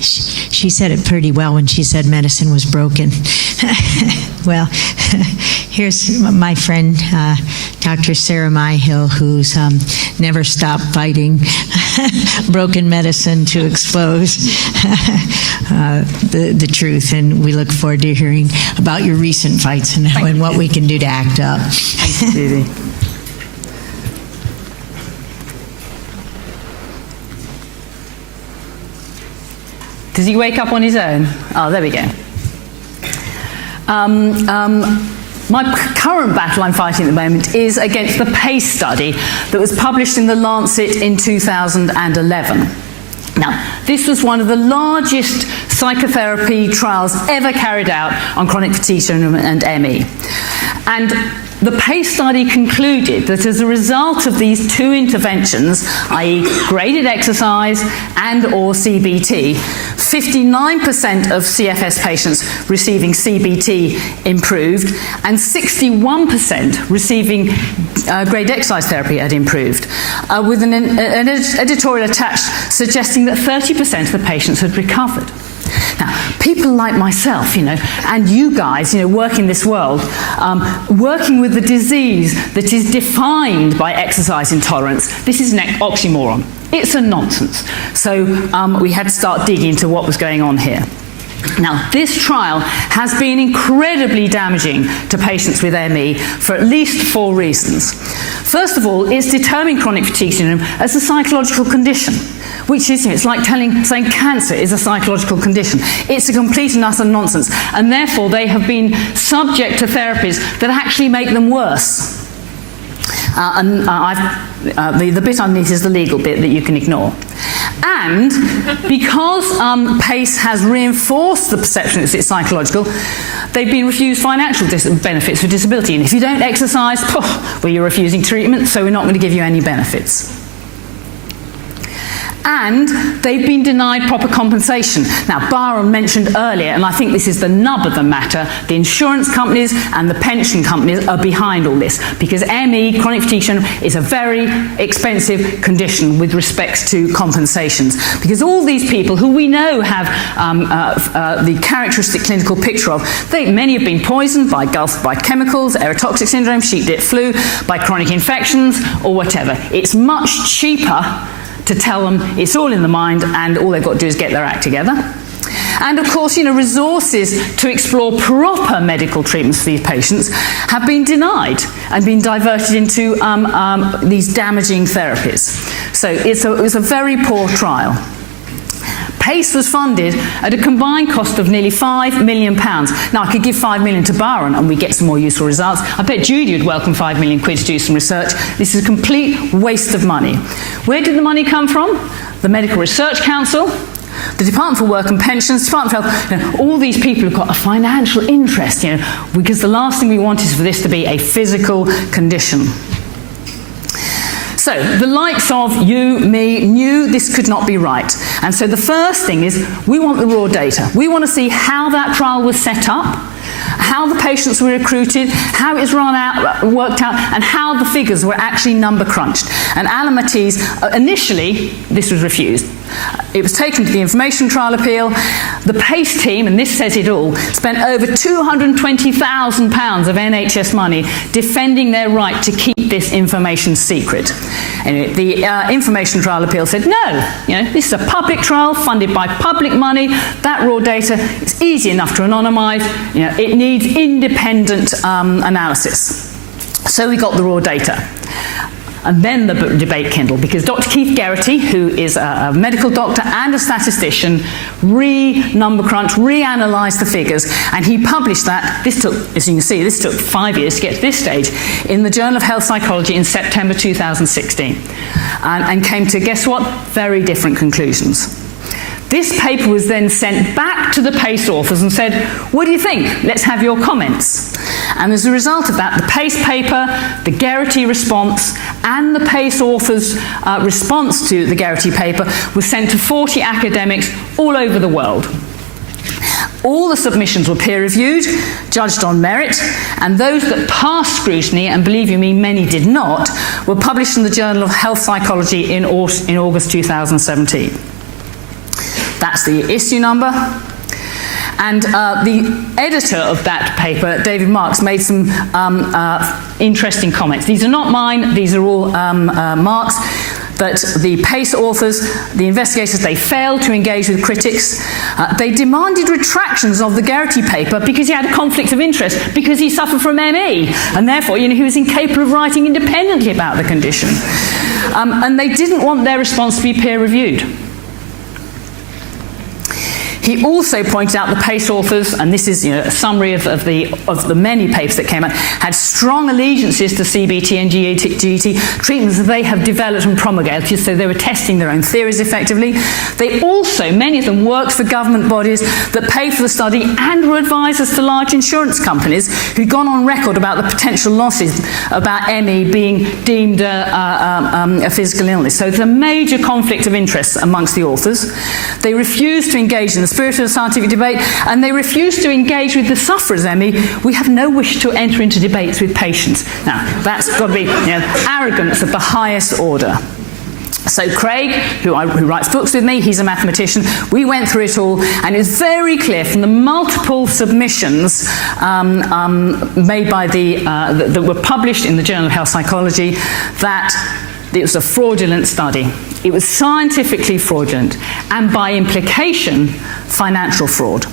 She said it pretty well when she said medicine was broken. Well, here's my friend, Dr. Sarah Myhill, who's never stopped fighting broken medicine to expose the truth. And we look forward to hearing about your recent fights and what we can do to act up. Thank you, Judy. Does he wake up on his own? Oh, there we go. My current battle I'm fighting at the moment is against the PACE study that was published in The Lancet in 2011. Now, this was one of the largest psychotherapy trials ever carried out on chronic fatigue syndrome and ME. And the PACE study concluded that as a result of these two interventions, i.e. graded exercise and or CBT, 59% of CFS patients receiving CBT improved and 61% receiving graded exercise therapy had improved, with an editorial attached suggesting that 30% of the patients had recovered. Now, people like myself, and you guys, work in this world, working with the disease that is defined by exercise intolerance, this is an oxymoron. It's a nonsense. So we had to start digging into what was going on here. Now, this trial has been incredibly damaging to patients with ME for at least 4 reasons. First of all, it's determined chronic fatigue syndrome as a psychological condition, which is, it's like saying cancer is a psychological condition. It's a complete and utter nonsense, and therefore they have been subject to therapies that actually make them worse. The bit underneath is the legal bit that you can ignore. And because PACE has reinforced the perception that it's psychological, they've been refused financial benefits for disability. And if you don't exercise, well, you're refusing treatment, so we're not going to give you any benefits. And they've been denied proper compensation. Now, Byron mentioned earlier, and I think this is the nub of the matter, the insurance companies and the pension companies are behind all this, because ME, chronic fatigue syndrome, is a very expensive condition with respect to compensations. Because all these people who we know have the characteristic clinical picture of, many have been poisoned by chemicals, aerotoxic syndrome, sheep-dip flu, by chronic infections, or whatever. It's much cheaper to tell them it's all in the mind and all they've got to do is get their act together. And of course, resources to explore proper medical treatments for these patients have been denied and been diverted into these damaging therapies. So it was a very poor trial. PACE was funded at a combined cost of nearly £5 million. Now, I could give £5 million to Byron and we get some more useful results. I bet Judy would welcome £5 million to do some research. This is a complete waste of money. Where did the money come from? The Medical Research Council, the Department for Work and Pensions, Department for Health, all these people have got a financial interest, because the last thing we want is for this to be a physical condition. So, the likes of you, me, knew this could not be right. And so the first thing is, we want the raw data. We want to see how that trial was set up, how the patients were recruited, how it was worked out, and how the figures were actually number crunched. And Alan Matisse, initially, this was refused. It was taken to the Information Trial Appeal. The PACE team, and this says it all, spent over £220,000 of NHS money defending their right to keep this information secret. Anyway, the Information Trial Appeal said, no, this is a public trial funded by public money. That raw data is easy enough to anonymise. It needs independent analysis. So we got the raw data. And then the debate kindled, because Dr. Keith Geraghty, who is a medical doctor and a statistician, number crunched, reanalysed the figures, and he published that. This took, as you can see, this took 5 years to get to this stage, in the Journal of Health Psychology in September 2016, and came to, guess what? Very different conclusions. This paper was then sent back to the PACE authors and said, what do you think? Let's have your comments. And as a result of that, the PACE paper, the Geraghty response, and the PACE authors' response to the Geraghty paper was sent to 40 academics all over the world. All the submissions were peer-reviewed, judged on merit, and those that passed scrutiny, and believe you me, many did not, were published in the Journal of Health Psychology in August 2017. That's the issue number. And the editor of that paper, David Marks, made some interesting comments. These are not mine, these are all Marks. That the PACE authors, the investigators, they failed to engage with critics. They demanded retractions of the Geraghty paper because he had a conflict of interest, because he suffered from ME, and therefore, he was incapable of writing independently about the condition. And they didn't want their response to be peer-reviewed. He also pointed out the PACE authors, and this is a summary of the many papers that came out, had strong allegiances to CBT and GET treatments that they have developed and promulgated, so they were testing their own theories effectively. They also, many of them, worked for government bodies that paid for the study and were advisors to large insurance companies who'd gone on record about the potential losses about ME being deemed a physical illness. So there's a major conflict of interest amongst the authors. They refused to engage in the spirit of the scientific debate, and they refuse to engage with the sufferers, Emmy. We have no wish to enter into debates with patients. Now, that's got to be arrogance of the highest order. So Craig, who writes books with me, he's a mathematician, we went through it all, and it's very clear from the multiple submissions made by that were published in the Journal of Health Psychology that it was a fraudulent study. It was scientifically fraudulent, and by implication, financial fraud.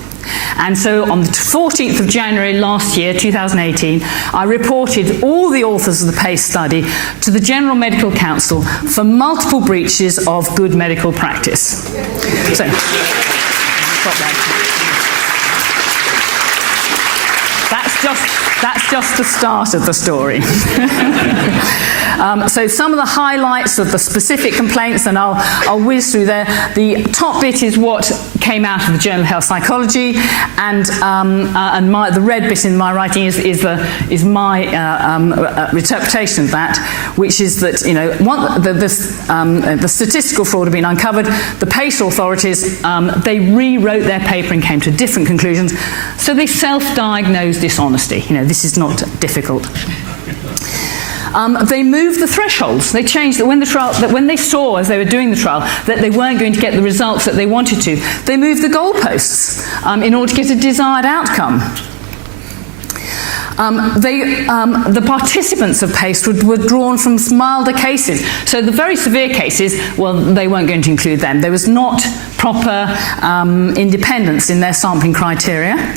And so on the 14th of January last year, 2018, I reported all the authors of the PACE study to the General Medical Council for multiple breaches of good medical practice. So, that's just the start of the story. So some of the highlights of the specific complaints, and I'll whiz through there. The top bit is what came out of the Journal of Health Psychology, and the red bit in my writing is my interpretation of that, which is that the statistical fraud had been uncovered. The PACE authorities they rewrote their paper and came to different conclusions. So they self-diagnosed dishonesty. This is not difficult. They moved the thresholds. They changed when they saw, as they were doing the trial, that they weren't going to get the results that they wanted to. They moved the goalposts in order to get a desired outcome. The participants of PACE were drawn from milder cases. So the very severe cases, well, they weren't going to include them. There was not proper independence in their sampling criteria.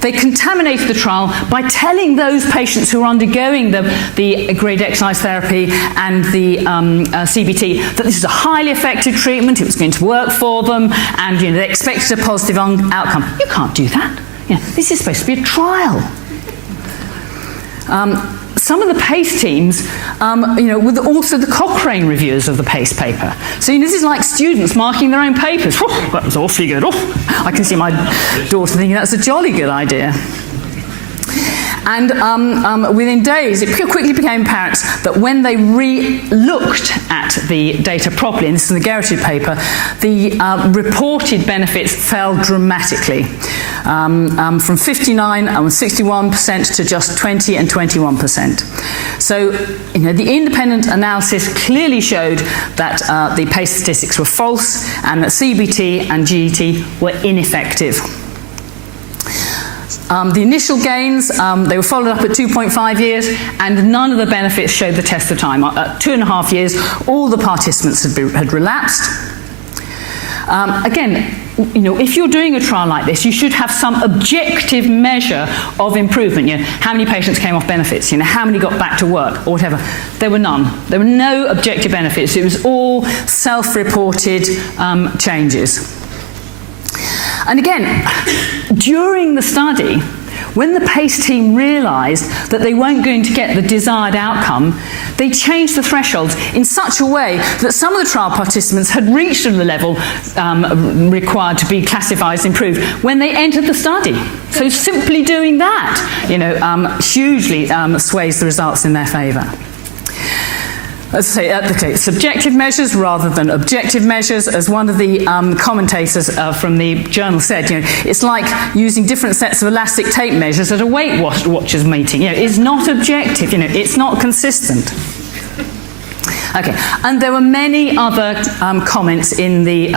They contaminated the trial by telling those patients who were undergoing the graded exercise therapy and the CBT that this was a highly effective treatment, it was going to work for them, and they expected a positive outcome. You can't do that. This is supposed to be a trial. Some of the PACE teams, were also the Cochrane reviewers of the PACE paper. So this is like students marking their own papers. Oh, that was awfully good. Oh, I can see my daughter thinking that's a jolly good idea. And within days, it quickly became apparent that when they re-looked at the data properly, and this is in the Geraghty paper, the reported benefits fell dramatically, from 59 and 61% to just 20 and 21%. So, the independent analysis clearly showed that the PACE statistics were false and that CBT and GET were ineffective. The initial gains, they were followed up at 2.5 years, and none of the benefits showed the test of time. At 2.5 years, all the participants had relapsed. Again, if you're doing a trial like this, you should have some objective measure of improvement. How many patients came off benefits? How many got back to work, or whatever. There were none. There were no objective benefits. It was all self-reported changes. And again, during the study, when the PACE team realised that they weren't going to get the desired outcome, they changed the thresholds in such a way that some of the trial participants had reached the level required to be classified as improved when they entered the study. So simply doing that, hugely sways the results in their favour. Let's say, subjective measures rather than objective measures, as one of the commentators from the journal said, it's like using different sets of elastic tape measures at a Weight Watchers meeting. It's not objective, it's not consistent. Okay, and there were many other comments in the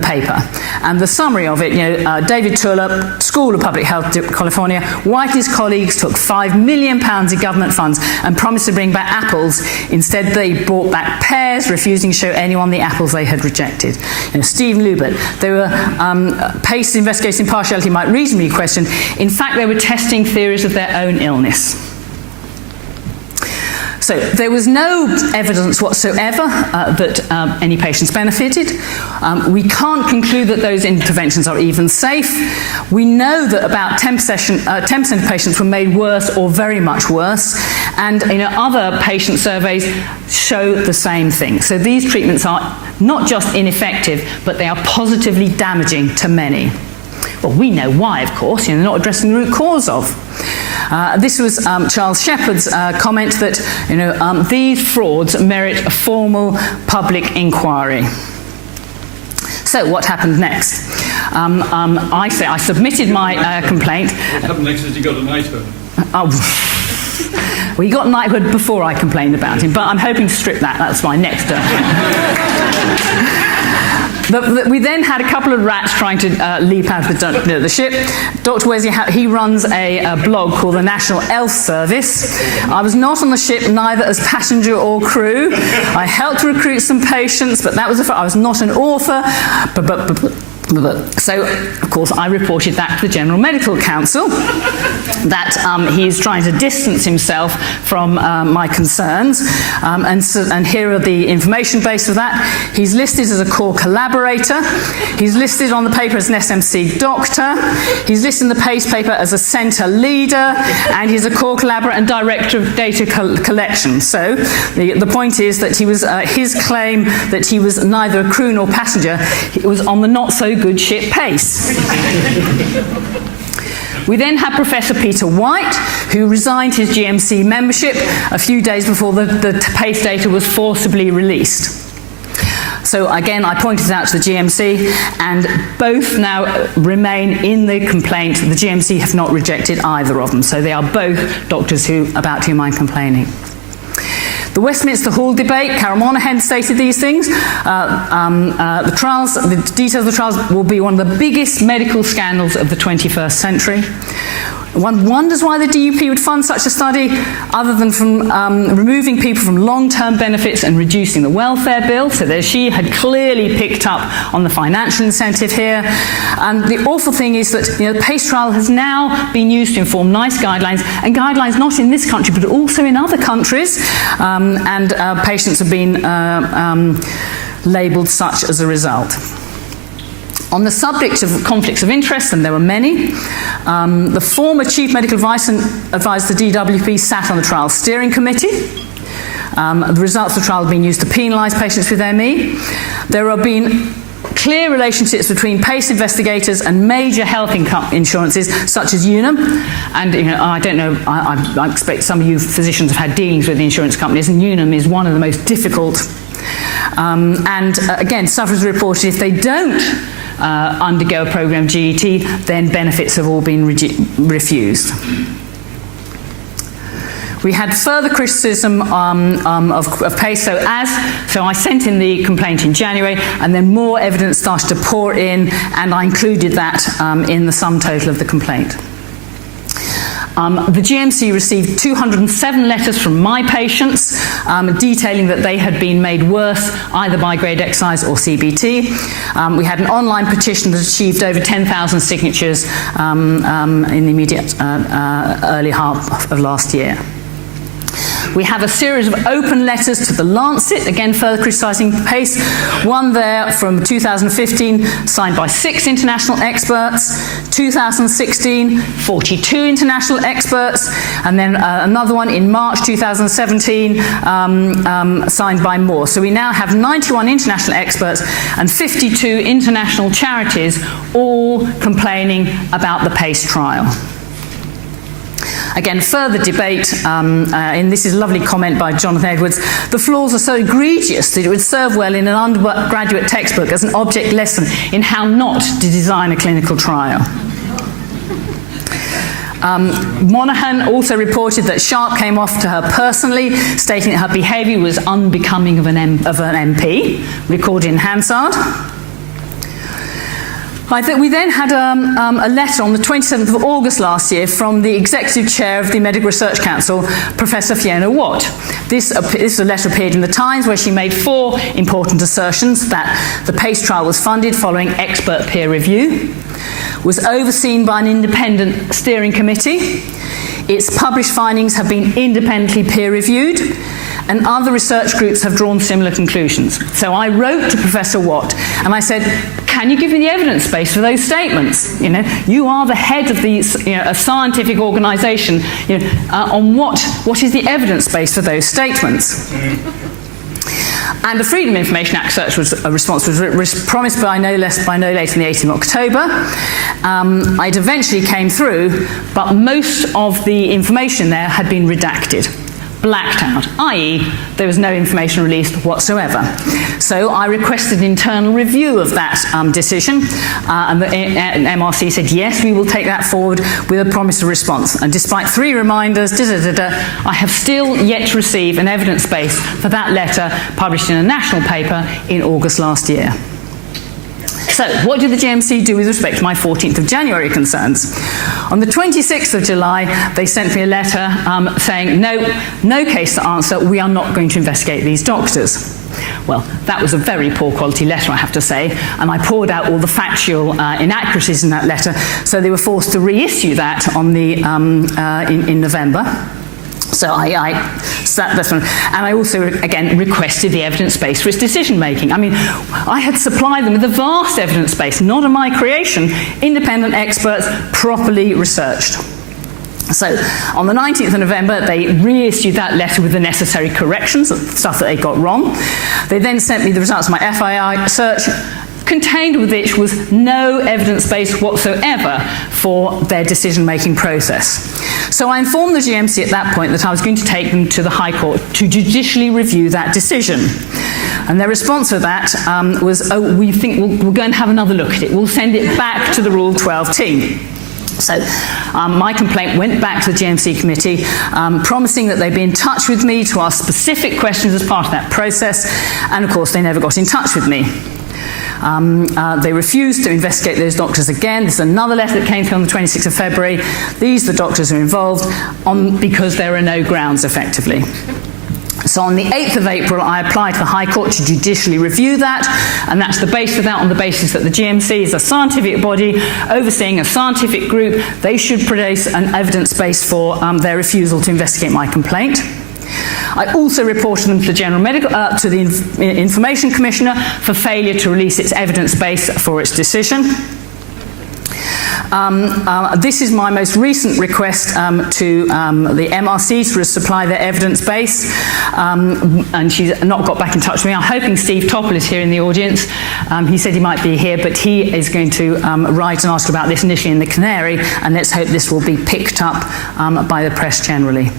paper. And the summary of it, David Tulip, School of Public Health, California, White and his colleagues took £5 million in government funds and promised to bring back apples. Instead, they brought back pears, refusing to show anyone the apples they had rejected. Stephen Lubert, they were PACE investigating impartiality might reasonably be questioned. In fact, they were testing theories of their own illness. So there was no evidence whatsoever that any patients benefited. We can't conclude that those interventions are even safe. We know that about 10% of patients were made worse or very much worse, and other patient surveys show the same thing. So these treatments are not just ineffective, but they are positively damaging to many. Well, we know why, of course. They're not addressing the root cause of. This was Charles Shepherd's comment that these frauds merit a formal public inquiry. So what happened next? I submitted my complaint. What happened next is you got a knighthood. Well, he got knighthood before I complained about him, but I'm hoping to strip that. That's my next We then had a couple of rats trying to leap out of the ship. Dr. Wesley, he runs a blog called the National Elf Service. I was not on the ship, neither as passenger or crew. I helped recruit some patients, but that was I was not an author. So, of course, I reported that to the General Medical Council, that he's trying to distance himself from my concerns, and here are the information base for that. He's listed as a core collaborator. He's listed on the paper as an SMC doctor. He's listed in the PACE paper as a centre leader, and he's a core collaborator and director of data collection. So, the point is that he was his claim that he was neither a crew nor passenger, it was on the not so good ship PACE. We then had Professor Peter White, who resigned his GMC membership a few days before the PACE data was forcibly released. So again, I pointed out to the GMC, and both now remain in the complaint. The GMC have not rejected either of them, so they are both doctors about whom I'm complaining. The Westminster Hall debate, Carol Monaghan stated these things. The trials, the details of the trials will be one of the biggest medical scandals of the 21st century. One wonders why the DUP would fund such a study, other than from removing people from long-term benefits and reducing the welfare bill. So there she had clearly picked up on the financial incentive here. And the awful thing is that the PACE trial has now been used to inform NICE guidelines, and guidelines not in this country but also in other countries. Patients have been labelled such as a result. On the subject of conflicts of interest, and there were many, the former Chief Medical Advisor to the DWP sat on the trial steering committee. The results of the trial have been used to penalise patients with ME. There have been clear relationships between PACE investigators and major health insurances such as UNAM. And I don't know, I expect some of you physicians have had dealings with the insurance companies, and UNAM is one of the most difficult. Again, sufferers reported if they don't undergo a program GET, then benefits have all been refused. We had further criticism of PACE, so I sent in the complaint in January, and then more evidence started to pour in, and I included that in the sum total of the complaint. The GMC received 207 letters from my patients detailing that they had been made worse either by grade exercise or CBT. We had an online petition that achieved over 10,000 signatures in the immediate early half of last year. We have a series of open letters to the Lancet, again further criticising PACE. One there from 2015, signed by 6 international experts. 2016, 42 international experts. And then another one in March 2017, signed by more. So we now have 91 international experts and 52 international charities all complaining about the PACE trial. Again, further debate, and this is a lovely comment by Jonathan Edwards. The flaws are so egregious that it would serve well in an undergraduate textbook as an object lesson in how not to design a clinical trial. Monaghan also reported that Sharp came off to her personally, stating that her behaviour was unbecoming of an MP, recorded in Hansard. We then had a letter on the 27th of August last year from the Executive Chair of the Medical Research Council, Professor Fiona Watt. This letter appeared in the Times, where she made 4 important assertions: that the PACE trial was funded following expert peer review, was overseen by an independent steering committee, its published findings have been independently peer reviewed, and other research groups have drawn similar conclusions. So I wrote to Professor Watt and I said, can you give me the evidence base for those statements? You are the head of a scientific organisation. On what is the evidence base for those statements? And the Freedom of Information Act search response was promised by no later than the 18th of October. It eventually came through, but most of the information there had been redacted, blacked out, i.e. there was no information released whatsoever. So I requested an internal review of that decision, and the MRC said, yes, we will take that forward with a promise of response. And despite 3 reminders, I have still yet to receive an evidence base for that letter published in a national paper in August last year. So, what did the GMC do with respect to my 14th of January concerns? On the 26th of July, they sent me a letter saying, no case to answer, we are not going to investigate these doctors. Well, that was a very poor quality letter, I have to say, and I poured out all the factual inaccuracies in that letter, so they were forced to reissue that on the, in November. So that's one. And I also, again, requested the evidence base for its decision making. I mean, I had supplied them with a vast evidence base, not of my creation, independent experts, properly researched. So on the 19th of November, they reissued that letter with the necessary corrections, stuff that they got wrong. They then sent me the results of my FII search, contained with which was no evidence base whatsoever for their decision-making process. So I informed the GMC at that point that I was going to take them to the High Court to judicially review that decision. And their response to that was, oh, we think we'll go and have another look at it. We'll send it back to the Rule 12 team. So my complaint went back to the GMC committee, promising that they'd be in touch with me to ask specific questions as part of that process, and of course they never got in touch with me. They refused to investigate those doctors again. This is another letter that came through on the 26th of February. These are the doctors who are involved because there are no grounds, effectively. So on the 8th of April, I applied to the High Court to judicially review that, and that's the base for that, on the basis that the GMC is a scientific body overseeing a scientific group. They should produce an evidence base for their refusal to investigate my complaint. I also reported them to the to the Information Commissioner for failure to release its evidence base for its decision. This is my most recent request to the MRC to supply their evidence base, and she's not got back in touch with me. I'm hoping Steve Topple is here in the audience. He said he might be here, but he is going to write and ask about this initially in the Canary, and let's hope this will be picked up by the press generally.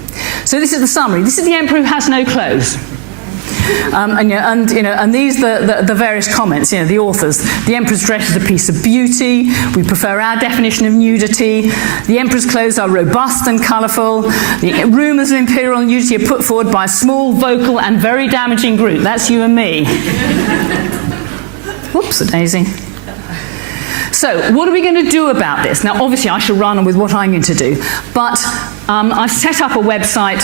So this is the summary. This is the Emperor who has no clothes. And these the various comments, the authors. The Emperor's dress is a piece of beauty. We prefer our definition of nudity. The Emperor's clothes are robust and colourful. The rumours of imperial nudity are put forward by a small, vocal and very damaging group. That's you and me. Whoops-a-daisy. So, what are we going to do about this? Now, obviously, I shall run on with what I'm going to do, but I've set up a website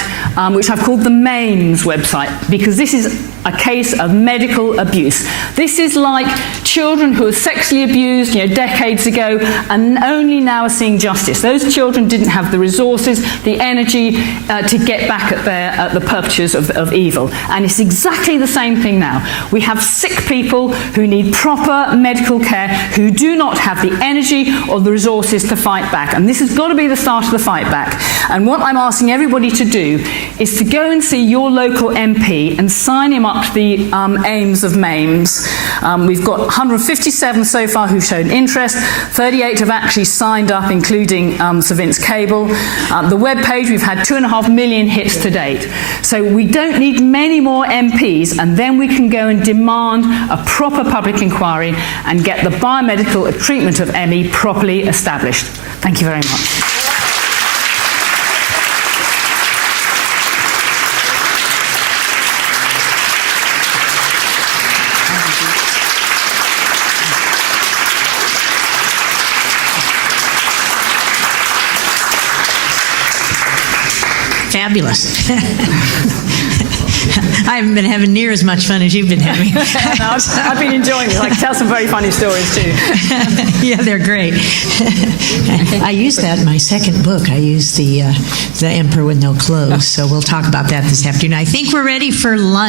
which I've called the MAMES website, because this is a case of medical abuse. This is like children who were sexually abused, decades ago, and only now are seeing justice. Those children didn't have the resources, the energy to get back at the perpetrators of evil. And it's exactly the same thing now. We have sick people who need proper medical care, who do not have the energy or the resources to fight back. And this has got to be the start of the fight back. And what I'm asking everybody to do is to go and see your local MP and sign him up to the aims of MAMES. We've got 157 so far who've shown interest. 38 have actually signed up, including Sir Vince Cable. The web page, we've had 2.5 million hits to date. So we don't need many more MPs, and then we can go and demand a proper public inquiry and get the biomedical treatment of ME properly established. Thank you very much. fabulous. I haven't been having near as much fun as you've been having. I've been enjoying it. I can tell some very funny stories too. Yeah, they're great. I used that in my second book. I used the Emperor with No Clothes. So we'll talk about that this afternoon. I think we're ready for lunch.